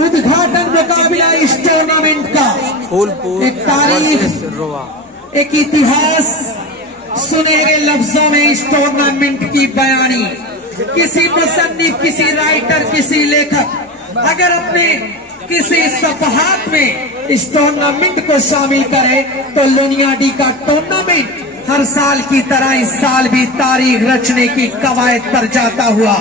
उद्घाटन मुकाबला इस टूर्नामेंट का एक तारीख, एक इतिहास, सुनहरे लफ्जों में इस टूर्नामेंट की बयानी। किसी मुसन्निफ, किसी राइटर, किसी लेखक अगर अपने किसी सफहात में इस टूर्नामेंट को शामिल करे तो लुनियाडी का टूर्नामेंट हर साल की तरह इस साल भी तारीख रचने की कवायद पर जाता हुआ।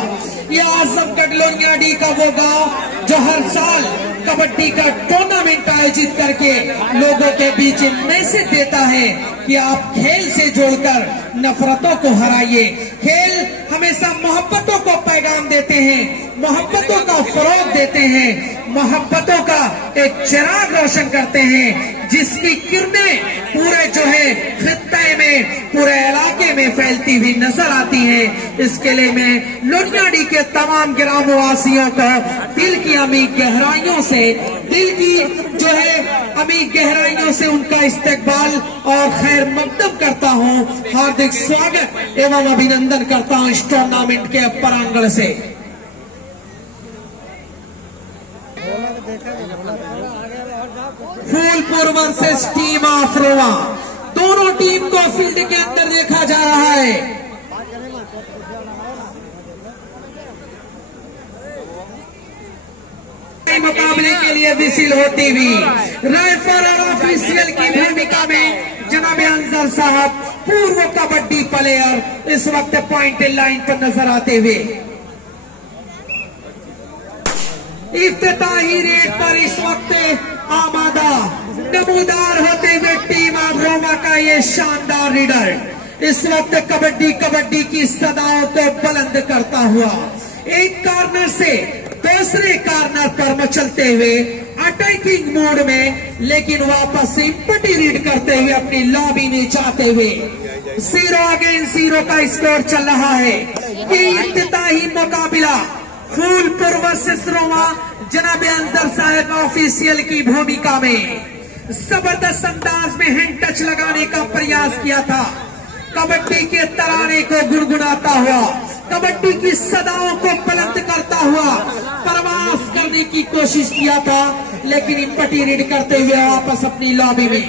यह आजमगढ़ लुनियाडी का वो गांव जो हर साल कबड्डी का टूर्नामेंट आयोजित करके लोगों के बीच मैसेज देता है कि आप खेल से जोड़कर नफरतों को हराइए। खेल हमेशा मोहब्बतों को पैगाम देते हैं, मोहब्बतों का फरोग देते हैं, मोहब्बतों का एक चिराग रोशन करते हैं जिसकी किरणें पूरे जो है खित्ते में, पूरे इलाके में फैलती हुई नजर आती हैं। इसके लिए मैं लुनियाडी के तमाम ग्रामवासियों को दिल की अमी गहराइयों से, दिल की जो है अमी गहराइयों से उनका इस्तकबाल और खैर मकदम करता हूं, हार्दिक स्वागत एवं अभिनंदन करता हूं इस टूर्नामेंट के प्रांगण से। फूलपुर वर्सेस टीम ऑफ रोवा, दोनों टीम को फील्ड के अंदर देखा जा रहा है। मुकाबले के लिए विसिल होती हुई रेफर और ऑफिशियल की भूमिका में जनाब अंजर साहब, पूर्व कबड्डी प्लेयर, इस वक्त पॉइंट लाइन पर नजर आते हुए इफ्तिताही रेड पर इस वक्त आमादा नमूदार होते हुए टीम ऑफ रोमा का ये शानदार रीडर इस वक्त कबड्डी की सदाओं को बुलंद करता हुआ एक कॉर्नर से दूसरे कॉर्नर पर मचलते हुए अटैकिंग मोड में, लेकिन वापस इंपटी रीड करते हुए अपनी लॉबी में जाते हुए 0 अगेंस्ट 0 का स्कोर चल रहा है। ये इफ्तिताही मुकाबला फूलपुर वर्सेस रोमा जनाब अंजर साहब ऑफिशियल की भूमिका में जबरदस्त अंदाज में हैंड टच लगाने का प्रयास किया था। कबड्डी के तराने को गुनगुनाता हुआ, कबड्डी की सदाओं को बुलंद करता हुआ प्रवास करने की कोशिश किया था, लेकिन इंपटी रीड करते हुए वापस अपनी लॉबी में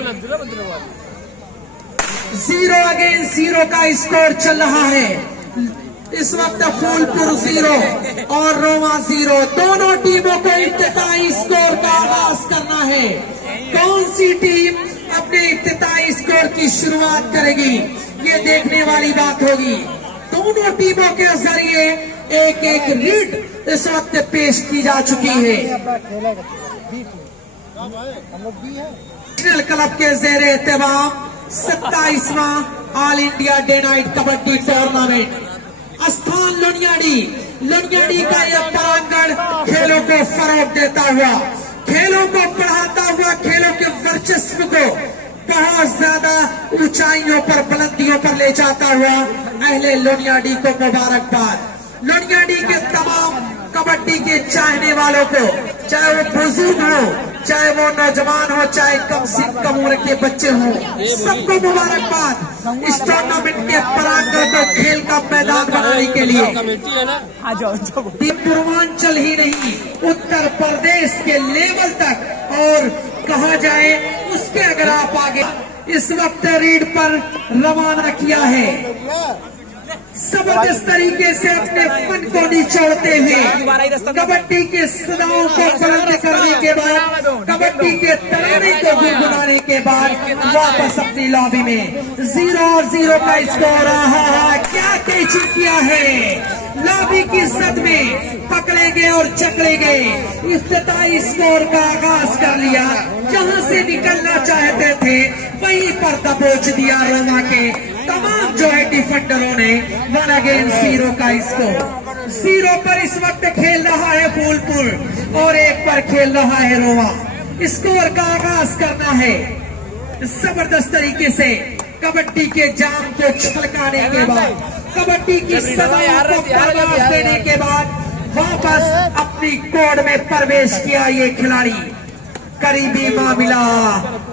0 अगेंस्ट 0 का स्कोर चल रहा है। इस वक्त फूलपुर 0 और रोमा 0, दोनों टीमों को इफ्तिताही स्कोर का आगाज करना है। कौन सी टीम अपने इफ्तिताही स्कोर की शुरुआत करेगी, ये देखने वाली बात होगी। दोनों टीमों के जरिए एक एक रीड इस वक्त पेश की जा चुकी है। नेशनल क्लब के जेर एहतमाम 27वां all India day night kabaddi tournament, स्थान लुनियाडी का यह प्रांगण खेलों को फरोग देता हुआ, खेलों को बढ़ाता हुआ, खेलों के वर्चस्व को बहुत ज्यादा ऊंचाइयों पर, बुलंदियों पर ले जाता हुआ अहले लुनियाडी को मुबारकबाद। लुनियाडी के तमाम कबड्डी के चाहने वालों को, चाहे वो बुजुर्ग हो, चाहे वो नौजवान हो, चाहे कम से कम उम्र के बच्चे हों, सबको मुबारकबाद इस टूर्नामेंट के प्रांगण को खेल का मैदान बनाने के लिए। पूर्वांचल ही नहीं, उत्तर प्रदेश के लेवल तक और कहा जाए उसके अगर आप आगे इस वक्त रीड पर रवाना किया है, जबरदस्त तरीके से अपने फन को निचोड़ते हुए कबड्डी के सदाओं को बुलंद करने के बाद, कबड्डी के तराने को गुनगुनाने के बाद वापस अपनी लॉबी में 0 और 0 का स्कोर। क्या कैचिंग किया है, लॉबी की सद में पकड़ेंगे और जकड़ेंगे, इफ्तिताही स्कोर का आगाज कर लिया। जहां से निकलना चाहते थे वहीं पर दबोच दिया रोमा के तमाम जो है डिफेंडरों ने। 1 अगेंस्ट 0 का स्कोर। 0 पर इस वक्त खेल रहा है फूलपुर और 1 पर खेल रहा है रोमा। स्कोर का आगाज करना है जबरदस्त तरीके से। कबड्डी के जाम को छलकाने के बाद, कबड्डी की सदाओं को प्रवास देने के बाद वापस अपनी कोड में प्रवेश किया ये खिलाड़ी। करीबी मामला,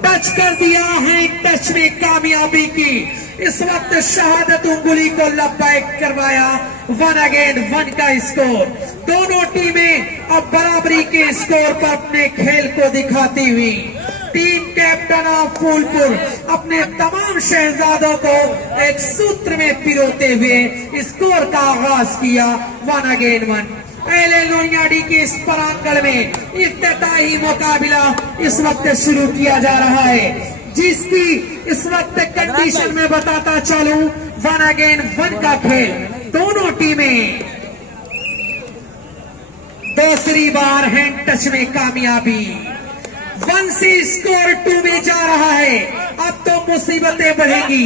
टच कर दिया है, टच में कामयाबी की। इस वक्त शहादत उंगली को लब्बैक करवाया 1 अगेन 1 का स्कोर। दोनों टीमें अब बराबरी के स्कोर पर अपने खेल को दिखाती हुई टीम कैप्टन ऑफ फूलपुर अपने तमाम शहजादों को एक सूत्र में पिरोते हुए स्कोर का आगाज किया। 1 अगेन 1। पहले लोनियाडी के इस परांगण में इफ्तिताही मुकाबला इस वक्त शुरू किया जा रहा है, जिसकी इस वक्त कंडीशन में बताता चलूं 1 अगेन 1 का खेल। दोनों टीमें दूसरी बार हैंड टच में कामयाबी। 1 से स्कोर 2 में जा रहा है। अब तो मुसीबतें बढ़ेगी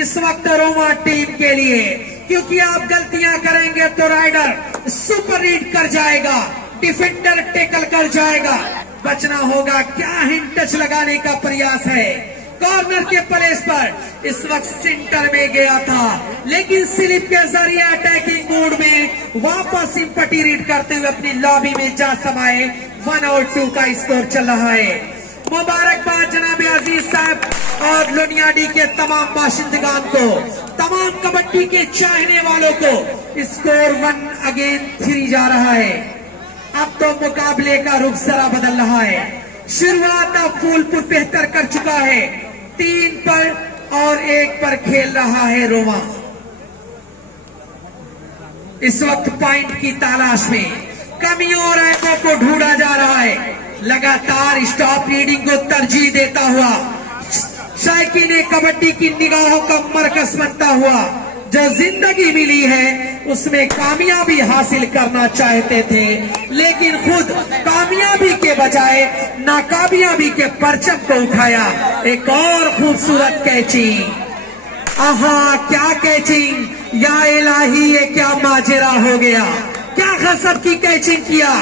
इस वक्त रोमा टीम के लिए, क्योंकि आप गलतियां करेंगे तो राइडर सुपर रीड कर जाएगा, डिफेंडर टेकल कर जाएगा, बचना होगा। क्या हैंड टच लगाने का प्रयास है। कॉर्नर के प्लेस पर इस वक्त सेंटर में गया था, लेकिन स्लिप के जरिए अटैकिंग मोड में वापस सिंपटी रीड करते हुए अपनी लॉबी में जा समाये। 1 और 2 का स्कोर चल रहा है। मुबारकबाद जनाब अजीज साहब और लोनियाडी के तमाम बाशिंदगान को, तमाम कबड्डी के चाहने वालों को। स्कोर 1 अगेन 3 जा रहा है। अब तो मुकाबले का रुख जरा बदल रहा है। शुरुआत अब फूलपुर बेहतर कर चुका है। 3 पर और 1 पर खेल रहा है रोमा। इस वक्त पॉइंट की तलाश में कमियों और ऐबों को ढूंढा जा रहा है। लगातार स्टॉप रीडिंग को तरजीह देता हुआ शायकी ने कबड्डी की निगाहों का मरकज बनता हुआ जो जिंदगी मिली है उसमें कामयाबी हासिल करना चाहते थे, लेकिन खुद कामयाबी के बजाय नाकामयाबी के परचम को उठाया। एक और खूबसूरत कैचिंग। आहा, क्या कैचिंग, या इलाही, ये क्या माजरा हो गया। क्या गजब की कैचिंग किया,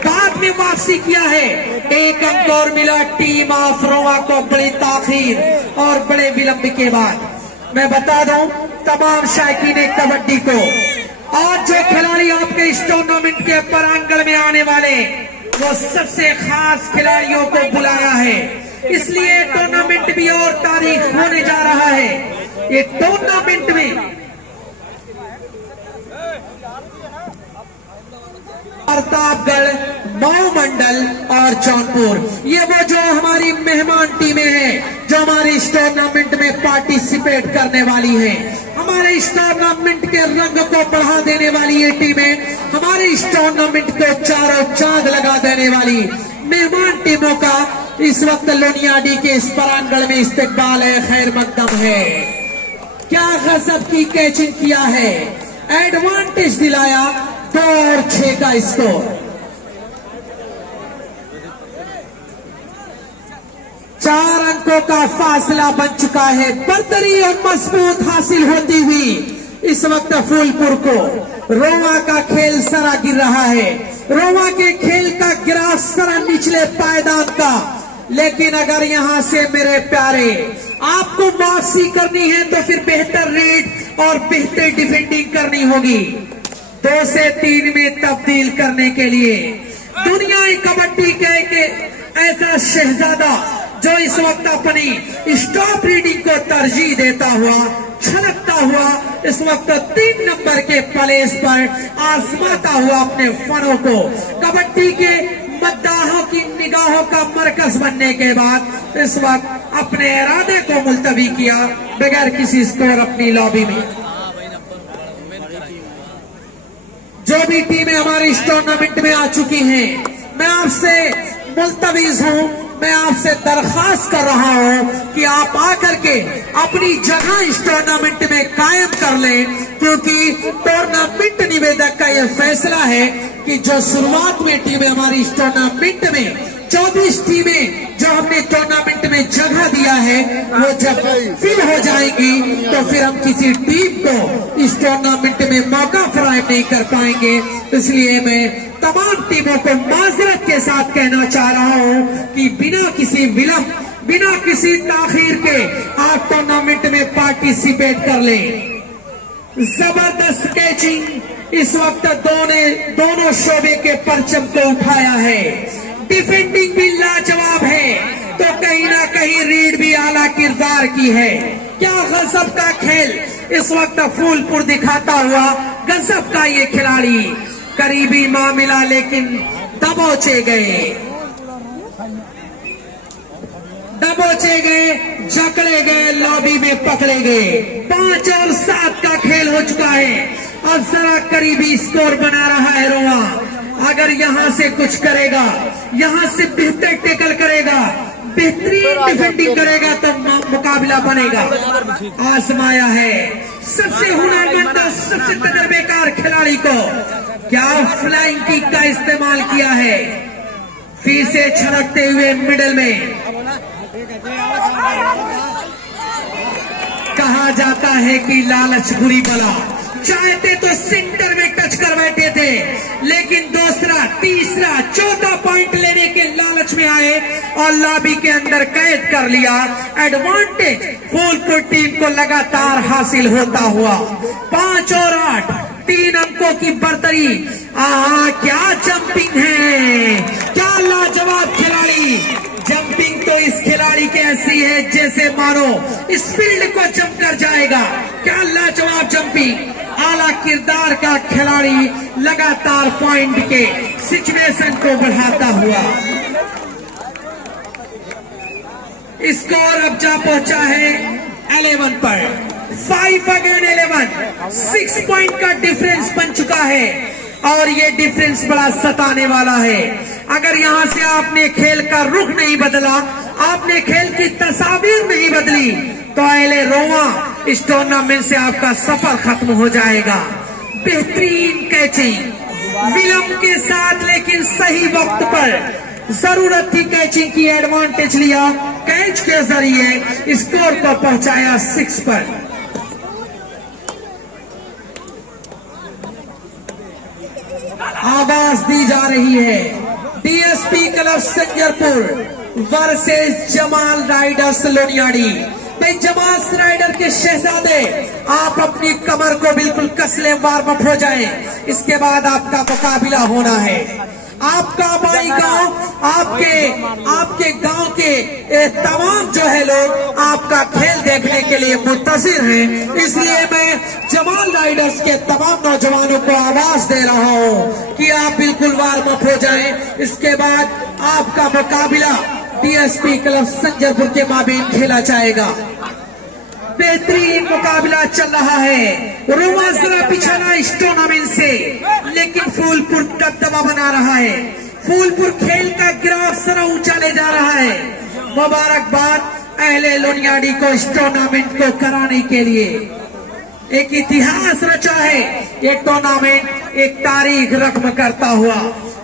बाद में वापसी किया है। 1 अंक और मिला टीम ऑफ रोमा को बड़ी ताखीर और बड़े विलंब के बाद। मैं बता दूं तमाम शायकीन कबड्डी को, आज जो खिलाड़ी आपके इस टूर्नामेंट के प्रांगण में आने वाले वो सबसे खास खिलाड़ियों को बुलाया है, इसलिए टूर्नामेंट भी और तारीख होने जा रहा है। ये टूर्नामेंट में प्रतापगढ़, मऊ मंडल और जौनपुर, ये वो जो हमारी मेहमान टीमें हैं जो हमारे इस टूर्नामेंट में पार्टिसिपेट करने वाली हैं। हमारे इस टूर्नामेंट के रंग को बढ़ा देने वाली ये टीमें हमारे इस टूर्नामेंट को चारों चांद लगा देने वाली मेहमान टीमों का इस वक्त लोनियाडी के इस प्रांगण में इस्तकबाल है, खैर मकदम है। क्या गजब की कैचिंग किया है, एडवांटेज दिलाया। 2 और 6 का स्कोर। 4 अंकों का फासला बन चुका है। बर्तरी और मजबूत हासिल होती हुई इस वक्त फूलपुर को रोमा का खेल सरा गिर रहा है। रोमा के खेल का ग्राफ सरा निचले पायदान का, लेकिन अगर यहां से मेरे प्यारे आपको वापसी करनी है तो फिर बेहतर रीड और बेहतर डिफेंडिंग करनी होगी। 2 से 3 में तब्दील करने के लिए दुनियाई कबड्डी के ऐसा शहजादा जो इस वक्त अपनी स्टॉप रीडिंग को तरजीह देता हुआ, छलकता हुआ इस वक्त 3 नंबर के प्लेस पर आजमाता हुआ अपने फनों को कबड्डी के मद्दाहों की निगाहों का मरकज बनने के बाद इस वक्त अपने इरादे को मुलतवी किया बगैर किसी स्कोर अपनी लॉबी में। जो भी टीमें हमारे इस टूर्नामेंट में आ चुकी हैं, मैं आपसे मुल्तवीज हूं, मैं आपसे दरखास्त कर रहा हूं कि आप आकर के अपनी जगह इस टूर्नामेंट में कायम कर लें, क्योंकि टूर्नामेंट निवेदक का यह फैसला है कि जो शुरुआत में टीमें हमारी इस टूर्नामेंट में 24 टीमें जो हमने टूर्नामेंट में जगह दिया है वो जब फिल हो जाएंगी तो फिर हम किसी टीम को इस टूर्नामेंट में मौका फराहम नहीं कर पाएंगे। इसलिए मैं तमाम टीमों को माजरत के साथ कहना चाह रहा हूं कि बिना किसी विलंब, बिना किसी ताखीर के आप टूर्नामेंट में पार्टिसिपेट कर लें। जबरदस्त कैचिंग इस वक्त दोनों शोबे के परचम को उठाया है। डिफेंडिंग भी लाजवाब है तो कहीं ना कहीं रीड भी आला किरदार की है। क्या गजब का खेल इस वक्त फूलपुर दिखाता हुआ गजब का ये खिलाड़ी, करीबी मामला लेकिन दबोचे गए, जकड़े गए, लॉबी में पकड़े गए। 5 और 7 का खेल हो चुका है। अब जरा करीबी स्कोर बना रहा है रोमा। अगर यहां से कुछ करेगा, यहां से बेहतर टैकल करेगा, बेहतरीन डिफेंडिंग करेगा तो मुकाबला बनेगा। आजमाया है सबसे हुनरमंद, सबसे तजर्बेकार खिलाड़ी को, क्या फ्लाइंग किक का इस्तेमाल किया है, फिर से छड़कते हुए मिडल में। कहा जाता है कि लालच बुरी बला, चाहते तो सेंटर में टच कर बैठे थे, लेकिन दूसरा, तीसरा, चौथा पॉइंट लेने के लालच में आए और लॉबी के अंदर कैद कर लिया। एडवांटेज फूलपुर टीम को लगातार हासिल होता हुआ। 5 और 8, 3 अंकों की बढ़तरी। क्या जंपिंग है, क्या लाजवाब खिलाड़ी। जंपिंग तो इस खिलाड़ी की ऐसी है जैसे मानो इस फील्ड को जंप कर जाएगा। क्या लाजवाब जंपिंग, आला किरदार का खिलाड़ी लगातार पॉइंट के सिचुएशन को बढ़ाता हुआ। स्कोर अब जा पहुंचा है 11 पर। 5 अगेन 11, 6 पॉइंट का डिफरेंस बन चुका है और ये डिफरेंस बड़ा सताने वाला है। अगर यहां से आपने खेल का रुख नहीं बदला, आपने खेल की तस्वीर नहीं बदली, तो अहले रोमा इस टूर्नामेंट से आपका सफर खत्म हो जाएगा। बेहतरीन कैचिंग, विलंब के साथ लेकिन सही वक्त पर, जरूरत थी कैचिंग की, एडवांटेज लिया, कैच के जरिए स्कोर को पहुंचाया 6 पर। आवाज दी जा रही है DSP club Sanjarpur versus Jamal riders Loniyadi. भाई जमाल राइडर के शहजादे, आप अपनी कमर को बिल्कुल कस लें, वार्म अप हो जाएं, इसके बाद आपका मुकाबला होना है। आपका बाई गांव, आपके गांव के तमाम जो है लोग आपका खेल देखने के लिए मुंतजिर हैं, इसलिए मैं जमाल राइडर्स के तमाम नौजवानों को आवाज दे रहा हूं कि आप बिल्कुल वार्म अप हो जाएं। इसके बाद आपका मुकाबला डीएसपी क्लब संजरपुर के माबीन खेला जाएगा। बेहतरीन मुकाबला चल रहा है। रोमा जरा पिछड़ा इस टूर्नामेंट से, लेकिन फूलपुर दबदबा बना रहा है। फूलपुर खेल का ग्राफ जरा ऊंचा ले जा रहा है। मुबारकबाद अहले लोनियाडी को इस टूर्नामेंट को कराने के लिए। एक इतिहास रचा है ये टूर्नामेंट, एक तारीख रकम करता हुआ।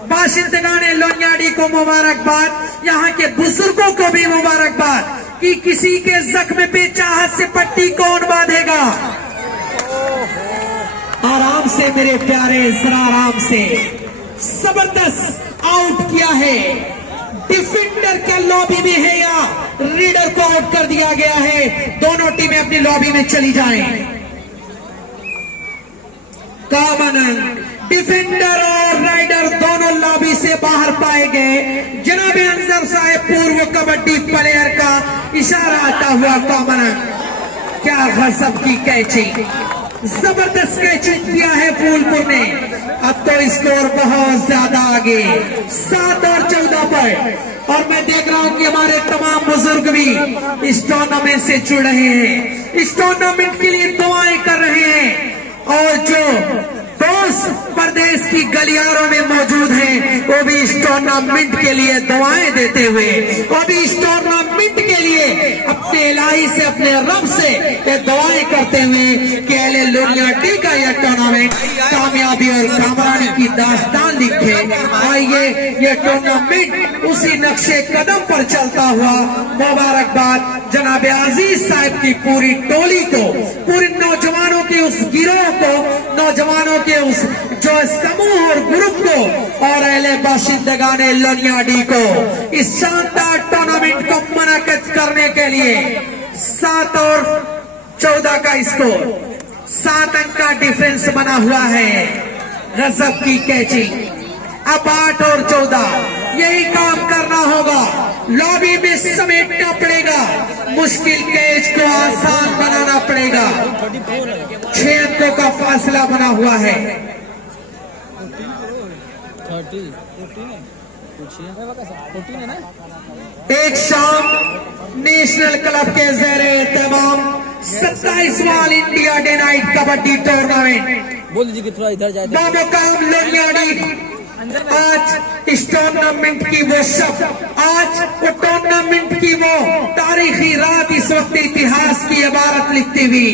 बाशिंदगाने लोनियाडी को मुबारकबाद, यहाँ के बुजुर्गों को भी मुबारकबाद कि किसी के जख्म पे चाहत से पट्टी कौन बांधेगा। आराम से मेरे प्यारे, जरा आराम से। जबरदस्त आउट किया है, डिफेंडर क्या लॉबी में है या रीडर को आउट कर दिया गया है। दोनों टीमें अपनी लॉबी में चली जाएं। कॉमन डिफेंडर और राइडर दोनों लॉबी से बाहर पाए गए। जनाब अंजर साहब पूर्व कबड्डी प्लेयर का इशारा आता हुआ कॉमन। क्या गजब की कैचिंग, जबरदस्त कैचिंग किया है फूलपुर ने। अब तो स्कोर बहुत ज्यादा आगे, 7 और 14 पर। और मैं देख रहा हूं कि हमारे तमाम बुजुर्ग भी इस टूर्नामेंट से जुड़ रहे हैं, इस टूर्नामेंट के लिए दुआएं कर रहे हैं। और जो दोस्त प्रदेश की गलियारों में मौजूद हैं, वो भी इस टूर्नामेंट के लिए दुआएं देते हुए, वो भी इस टूर्नामेंट के लिए अपने इलाही से, अपने रब से ये दुआएं करते हुए कि अहले लोनियाडी का यह टूर्नामेंट कामयाबी और कामरानी की दास्तान लिखे। आइए ये टूर्नामेंट उसी नक्शे कदम पर चलता हुआ। मुबारकबाद जनाब अजीज साहब की पूरी टोली को, पूरे नौजवानों के उस गिरोह को, नौजवानों के उस जो समूह और ग्रुप को, और अहले बाशिंदगाने लोनियाडी को इस शानदार टूर्नामेंट को मुनक्किद करने के लिए 7 और 14 का स्कोर, 7 अंक का डिफरेंस बना हुआ है। गजब की कैचिंग। अब 8 और 14 यही काम करना होगा। लॉबी में समेटना पड़ेगा, मुश्किल कैच को आसान बनाना पड़ेगा। 6 अंकों का फासला बना हुआ है। एक शाम नेशनल क्लब के ज़ेरे तमाम 27वां all India day night kabaddi tournament बोल दीजिए कि थोड़ा इधर जाए। बामुकाम लोनियाडी आज इस टूर्नामेंट की वो आज वो टूर्नामेंट की वो तारीखी रात इस वक्त इतिहास की इबारत लिखती हुई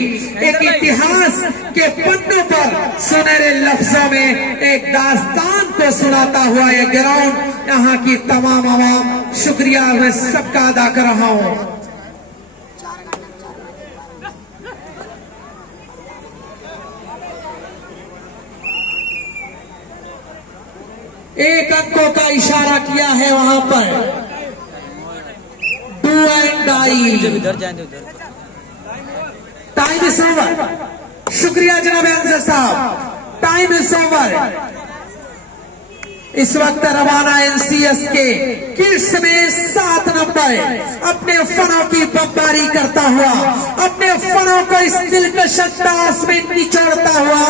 एक इतिहास के पन्नों पर सुनहरे लफ्जों में एक दास्तान को सुनाता हुआ ये ग्राउंड यहाँ की तमाम आवाम शुक्रिया मैं सबका अदा कर रहा हूँ। एक अंकों का इशारा किया है वहां पर, डू एंड डाई। उधर जाएंगे उधर। Time is over. शुक्रिया जनाब अंजर साहब, टाइम इज ओवर। इस वक्त रवाना एनसीएस के किड्स में 7 नंबर अपने फनों की बमबारी करता हुआ, अपने फनों को इस दिलकश अंदाज में निचोड़ता हुआ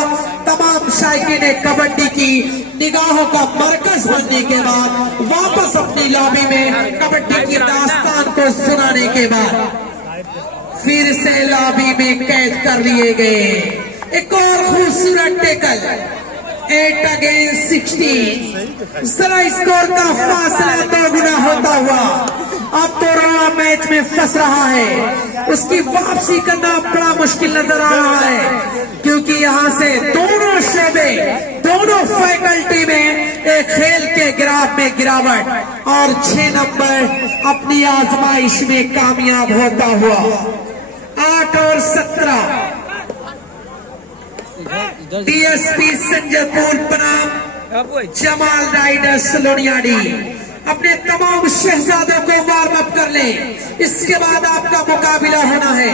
तमाम शायकीन कबड्डी की निगाहों का मरकज बनने के बाद वापस अपनी लॉबी में कबड्डी की दास्तान को सुनाने के बाद फिर से लॉबी में कैद कर लिए गए। एक और खूबसूरत टेकल 8 अगेंस्ट 16। जरा स्कोर का फासला 2 गुना होता हुआ अब तो रवा मैच में फंस रहा है। उसकी वापसी करना बड़ा मुश्किल नजर आ रहा है क्योंकि यहाँ से दोनों शोबे दोनों फैकल्टी में एक खेल के ग्राफ में गिरावट और 6 नंबर अपनी आजमाइश में कामयाब होता हुआ 8 और 17। डीएसपी संजय पूल बनाम जमाल राइडर्स लोनियाडी अपने तमाम शहजादों को वार्म अप कर ले, इसके बाद आपका मुकाबला होना है।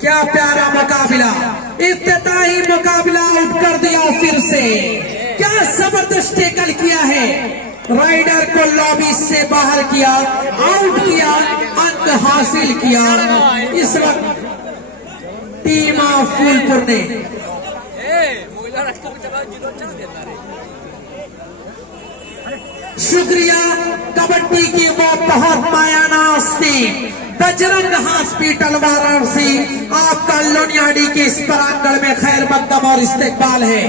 क्या प्यारा मुकाबला, इफ्तिताही मुकाबला आउट कर दिया फिर से। क्या जबरदस्त टैकल किया है, राइडर को लॉबी से बाहर किया, आउट किया, अंक हासिल किया। इस वक्त टीम ऑफ फूलपुर ने शुक्रिया कबड्डी की वो बहुत मायानास टीम बजरंग हॉस्पिटल वाराणसी, आपका लोनियाडी के इस प्रांगण में खैर मकदम और इस्तेकबाल है।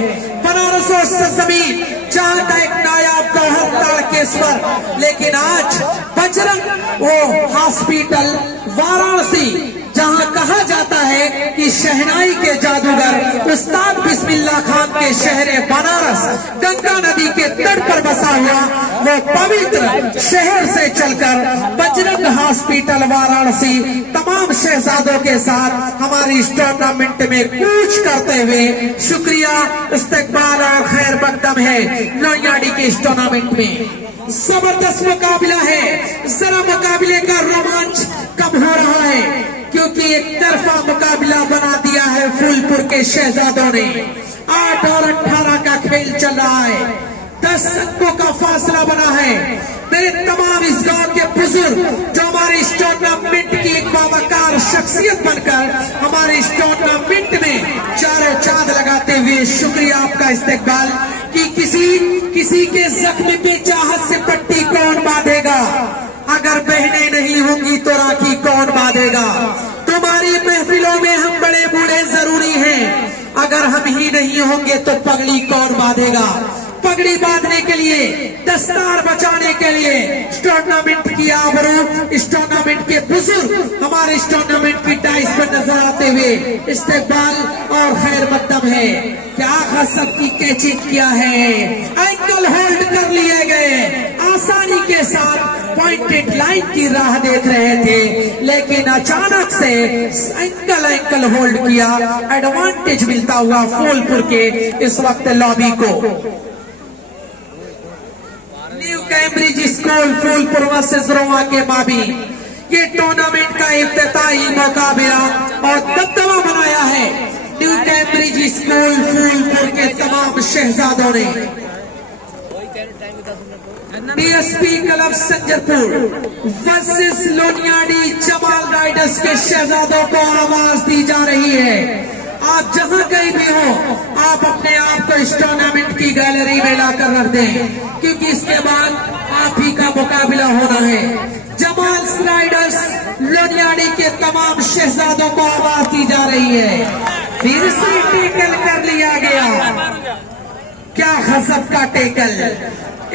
बनारस और सरजमीन जहां का एक नायाब गौहर तारकेश्वर, लेकिन आज बजरंग वो हॉस्पिटल वाराणसी जहां कहा जाता है कि शहनाई के जादूगर उस्ताद बिस्मिल्लाह खान के शहर बनारस गंगा नदी के तट पर बसा हुआ वो पवित्र शहर से चलकर बजरंग हॉस्पिटल वाराणसी तमाम शहजादों के साथ हमारी इस टूर्नामेंट में कूच करते हुए शुक्रिया इस्तकबाल और खैर मकदम है लोनियाडी के इस टूर्नामेंट में। जबरदस्त मुकाबला है, जरा मुकाबले का रोमांच कम हो रहा है क्योंकि एक तरफा मुकाबला बना दिया है फूलपुर के शहजादों ने। 8 और 18 का खेल चल रहा है, 10 अंकों का फासला बना है। मेरे तमाम इस गांव के बुजुर्ग जो हमारे इस टूर्नामेंट की एक बावकार शख्सियत बनकर हमारे इस टूर्नामेंट में चारों चांद लगाते हुए शुक्रिया आपका इस्तेकबाल कि किसी के जख्म पे चाहत से पट्टी कौन बांधेगा, अगर बहनें नहीं होंगी तो राखी कौन बांधेगा। तुम्हारी महफिलों में हम बड़े बूढ़े जरूरी हैं, अगर हम ही नहीं होंगे तो पगड़ी कौन बांधेगा। पगड़ी बांधने के लिए, दस्तार बचाने के लिए इस टूर्नामेंट की आबरू, इस टूर्नामेंट के बुजुर्ग हमारे इस टूर्नामेंट की डाइस पर नजर आते हुए इस्तेकबाल और खैर मकदम है। क्या गजब की कैचिंग किया है, एंकल होल्ड कर लिए गए, आसानी के साथ पॉइंटेड लाइन की राह देख रहे थे लेकिन अचानक से एंकल होल्ड किया। एडवांटेज मिलता हुआ फूलपुर के इस वक्त लॉबी को। New Cambridge school Phulpur versus Roma के माबी ये टूर्नामेंट का इफ्तिताही मुकाबला और दबदबा बनाया है न्यू कैम्ब्रिज स्कूल फूलपुर के तमाम शहर शहजादों ने DSP club Sanjarpur versus Loniyadi Jamal riders के शहजादों को आवाज दी जा रही है। आप जहां कहीं भी हो, आप अपने आप को इस टूर्नामेंट की गैलरी में लाकर रख दें, क्योंकि इसके बाद आप ही का मुकाबला होना है। जमाल राइडर्स लोनियाडी के तमाम शहजादों को आवाज दी जा रही है। फिर से टेकल कर लिया गया, क्या गजब का टेकल,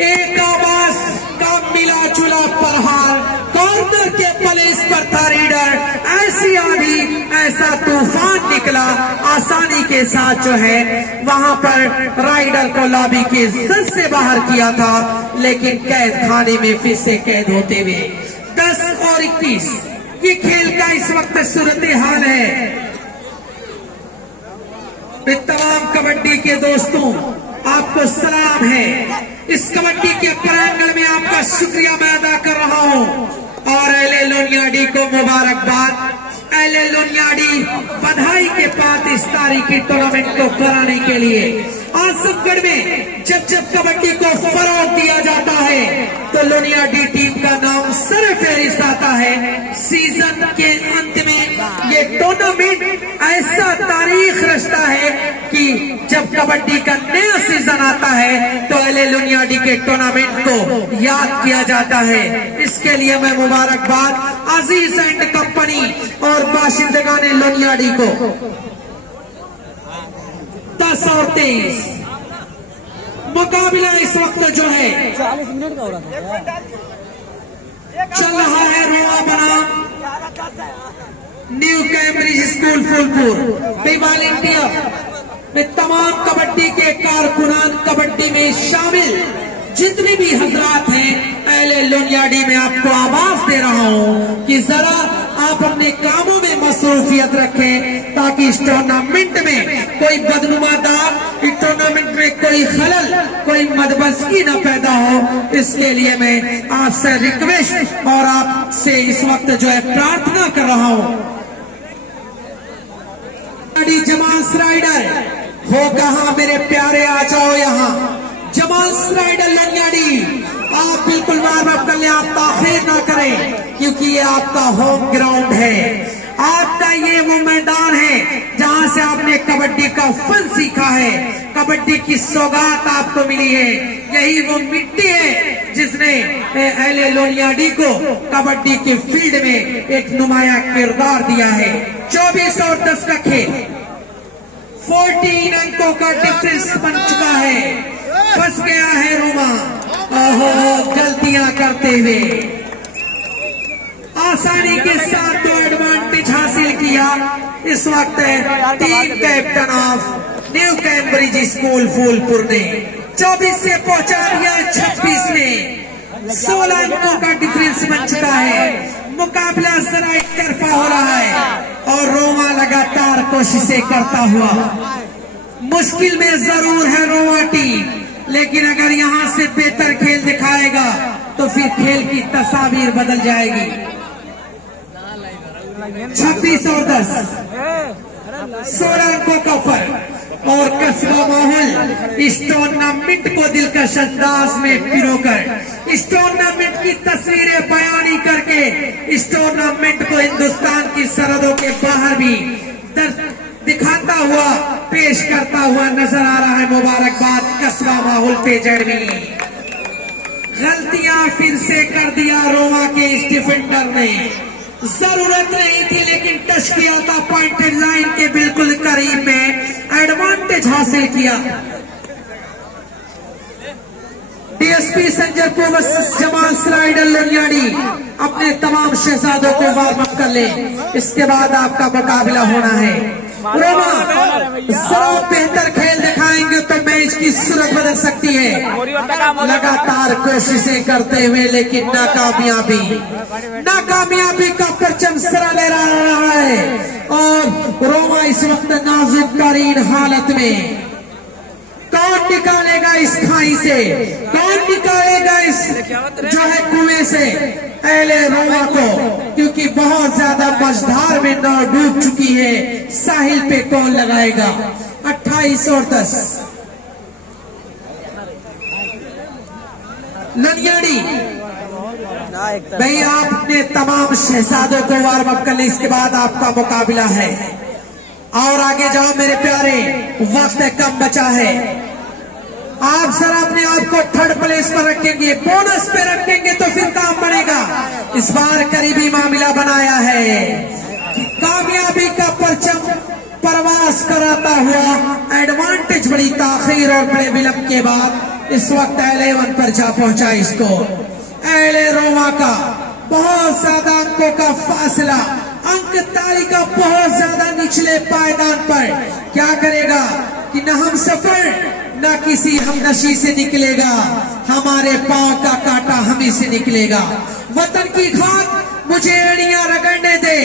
एक आवाज का मिला जुला प्रहार, कॉर्नर के प्लेस पर था रीडर, ऐसी आंधी ऐसा तूफान निकला, आसानी के साथ जो है वहां पर राइडर को लॉबी के जद से बाहर किया था, लेकिन कैद खाने में फिर से कैद होते हुए 10 और 21 ये खेल का इस वक्त सूरत हाल है। तमाम कबड्डी के दोस्तों आपको सलाम है। इस कबड्डी के प्रांगण में आपका शुक्रिया मैं अदा कर रहा हूं और एलए लोनियाडी को मुबारकबाद। एलए लोनियाडी बधाई के पास इस तारीखी टूर्नामेंट को कराने के लिए आजमगढ़ में जब कबड्डी को फरोग दिया जाता है तो लोनियाडी टीम का नाम सरफहरिस्त आता है। सीजन के अंत में ये टूर्नामेंट ऐसा तारीख रचता है कि जब कबड्डी का नया सीजन आता है तो एलए लोनियाडी के टूर्नामेंट को याद किया जाता है। इसके लिए मैं मुबारकबाद अजीज एंड कंपनी और बाशिंदगान लोनियाडी को। 10 और 23 मुकाबला इस वक्त जो है 40 मिनट का हो रहा था, चल रहा है रोआ बनाम new Cambridge school Phulpur. Volunteer में तमाम कबड्डी के कारकुनान, कबड्डी में शामिल जितने भी हजरात हैं, एलए लोनियाडी में आपको आवाज दे रहा हूं कि जरा आप अपने कामों में मसरूफियत रखें ताकि इस टूर्नामेंट में कोई बदनुमादार, इस टूर्नामेंट में कोई खलल, कोई मदबस्की न पैदा हो। इसके लिए मैं आपसे रिक्वेस्ट और आपसे इस वक्त जो है प्रार्थना कर रहा हूं। जमाल राइडर हो कहां मेरे प्यारे, आ जाओ यहाँ। जमाल राइडर लोनियाडी आप बिल्कुल वार्म अप कर ले, आप ताखीर ना करें क्योंकि ये आपका होम ग्राउंड है। आपका ये वो मैदान है जहां से आपने कबड्डी का फन सीखा है, कबड्डी की सौगात आपको मिली है। यही वो मिट्टी है जिसने एलए लोनियाडी को कबड्डी के फील्ड में एक नुमाया किरदार दिया है। 24 और 10 का खेल, 14 अंकों का डिफरेंस बन चुका है। फंस गया है रोमा, ओहो गलतियां करते हुए आसानी के साथ तो एडवांटेज हासिल किया। इस वक्त team captain of new Cambridge school Phulpur ने 24 से पहुंचा दिया 26 में। 16 अंकों का डिफरेंस बन चुका है। मुकाबला जरा एक तरफा हो रहा है और रोमा लगातार कोशिशें करता हुआ। मुश्किल में जरूर है रोमा टीम, लेकिन अगर यहां से बेहतर खेल दिखाएगा तो फिर खेल की तस्वीर बदल जाएगी। 26 और 10, 16 अंकों का फर्क और कस्बा माहौल इस टूर्नामेंट को दिलकश अंदाज में पिरोकर, इस टूर्नामेंट की तस्वीरें बयानी करके इस टूर्नामेंट को हिंदुस्तान की सरहदों के बाहर भी दिखाता हुआ, पेश करता हुआ नजर आ रहा है। मुबारकबाद कस्बा माहौल पे जड़वी। गलतियां फिर से कर दिया रोमा के इस डिफेंडर ने, जरूरत नहीं थी लेकिन टच किया था, पॉइंटेड लाइन के बिल्कुल करीब में एडवांटेज हासिल किया। DSP Sanjarpur versus Jamal rider Loniyadi अपने तमाम शहजादों को वार्म अप कर ले, इसके बाद आपका मुकाबला होना है। रोमा जरा बेहतर खेल दिखाएंगे तो मैच की सूरत बदल सकती है। लगातार कोशिशें करते हुए लेकिन नाकामयाबी का परचम सरा ले रहा है और रोमा इस वक्त नाजुक तरीन हालत में। कौन निकालेगा इस खाई से, कौन निकालेगा इस जो है कुएं से एलए रोमा को, क्योंकि बहुत ज्यादा मझधार में नाव डूब चुकी है। साहिल पे कौन लगाएगा। 28 और 10 एक तरफ। भाई आपने तमाम शहजादों को वार्म अप कर ली, इसके बाद आपका मुकाबला है। और आगे जाओ मेरे प्यारे, वक्त कम बचा है। आप सर अपने आप को थर्ड प्लेस पर रखेंगे, बोनस पे रखेंगे तो फिर काम बढ़ेगा। इस बार करीबी मामला बनाया है कि कामयाबी का परचम प्रवास कराता हुआ एडवांटेज बड़ी ताखीर और बड़े विलंब के बाद इस वक्त L11 पर जा पहुंचा। इसको एले रोमा का बहुत ज्यादा अंकों का फासला, अंक तालिका बहुत ज्यादा निचले पायदान पर। क्या करेगा कि न हम सफर न किसी हमनशी से निकलेगा, हमारे पांव का कांटा हमी से निकलेगा। वतन की खाक मुझे एड़ियां रगड़ने दे,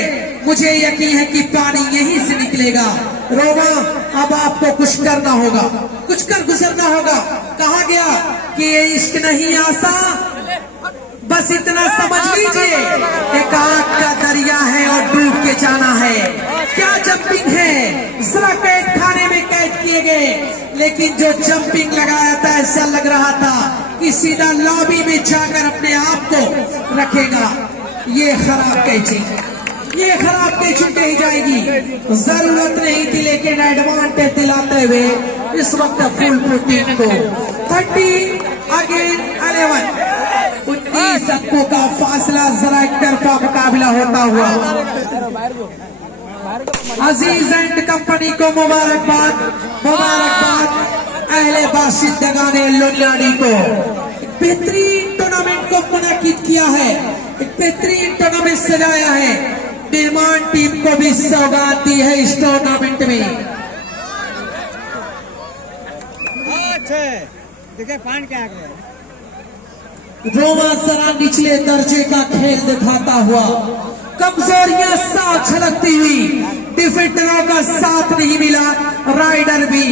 मुझे यकीन है कि पानी यहीं से निकलेगा। रोमा अब आपको कुछ करना होगा, कुछ कर गुजरना होगा। कहा गया कि ये इश्क नहीं आसा, बस इतना समझ लीजिए एक आग का दरिया है और डूब के जाना है। क्या जंपिंग है, जरा कैद खाने में कैद किए गए, लेकिन जो जंपिंग लगाया था ऐसा लग रहा था कि सीधा लॉबी में जाकर अपने आप को रखेगा। ये खराब कैचिंग, ये खराब कैचिंग कही जाएगी। जरूरत नहीं थी, लेकिन एडवांटेज दिलाते हुए इस वक्त फुलपुर टीम को 30 अगेन 11, 19 अंकों का फासला, जरा एक तरफा मुकाबला होता हुआ। अजीज एंड कंपनी को मुबारकबाद, मुबारकबाद अहले बाशिंदगाने लुधियाना को। बेहतरीन टूर्नामेंट को मुनक्किद किया है, एक बेहतरीन टूर्नामेंट सजाया है। मेहमान टीम को भी सौगात दी है इस टूर्नामेंट में। देखिए पॉइंट क्या है। रोमा जरा निचले दर्जे का खेल दिखाता हुआ, कमजोरियां साथ छलकती हुई, डिफेंडरों का साथ नहीं मिला, राइडर भी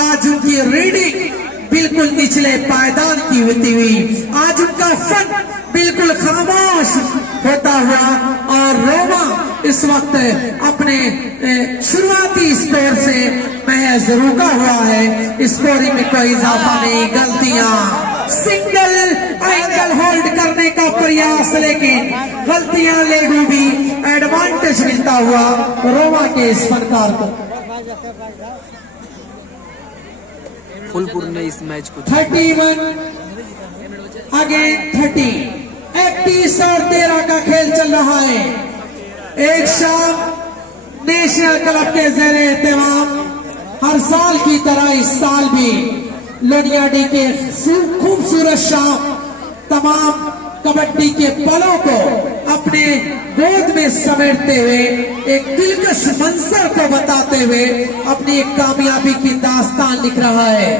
आज उनकी रीडिंग बिल्कुल निचले पायदान की होती हुई, आज उनका फन बिल्कुल खामोश होता हुआ। और रोमा इस वक्त अपने शुरुआती स्कोर से महज रुका हुआ है। स्कोरिंग में कोई इजाफा नहीं, गलतियां, सिंगल एंगल होल्ड करने का प्रयास, लेकिन गलतियां ले डूबी। एडवांटेज मिलता हुआ रोमा के इस फनकार को। फुलपुर ने इस मैच को 31 अगेन 30, 31 और 13 का खेल चल रहा है। एक शाम नेशनल क्लब के ज़ेरे एहतमाम हर साल की तरह इस साल भी लुधियाना के खूबसूरत शाम तमाम कबड्डी के पलों को अपने गोद में समेटते हुए, एक दिलकश मंजर को बताते हुए अपनी एक कामयाबी की दास्तान लिख रहा है।